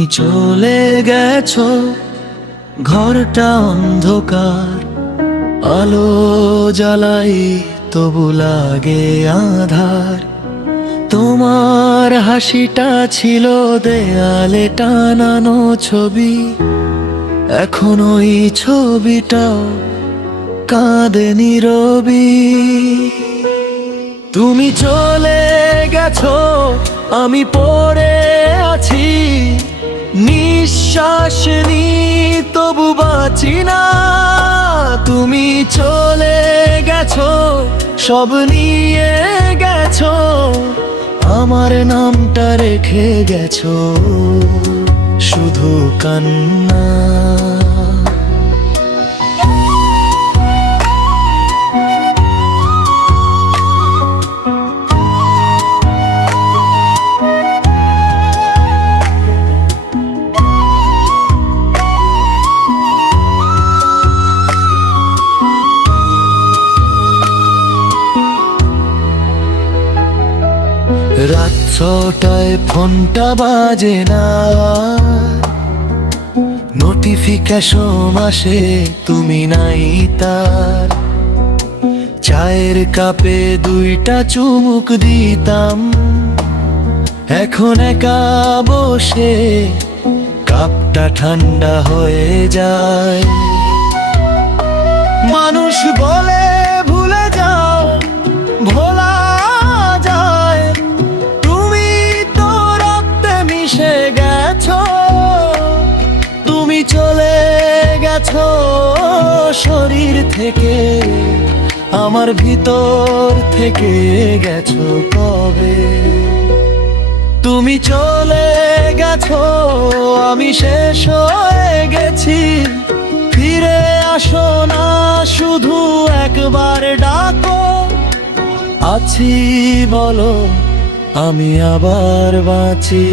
তুমি চলে গেছো, ঘরটা অন্ধকার, আলো জ্বালাই তবু লাগে আধার। তোমার হাসিটা ছিল দেয়ালে টানানো ছবি, এখন ওই ছবিটাও কাঁদে নীরবি। তুমি চলে গেছো, আমি পড়ে আছি, নিঃশ্বাস নি তবু বাঁচি না। তুমি চলে গেছো, সব নিয়ে গেছো, আমার নামটা রেখে গেছো শুধু কান্না। রাত 6টায় ফোনটা বাজে না, নোটিফিকেশন আসে তুমি নাই তার। চায়ের কাপে 2টা চুমুক দিতাম, এখন একা বসে কাপটা ঠান্ডা হয়ে যায়। মানুষ বলে ভুলে যাও, ভোলা যায়, তুমি তো রক্তে মিশে গেছো। তুমি চলে গেছো শরীর থেকে, আমার ভিতর থেকে গেছো কবে। তুমি চলে গেছো, আমি শেষ হয়ে গেছি, ফিরে আসো না শুধু একবার ডাকো। আছি বলো, আমি আবার বাঁচি।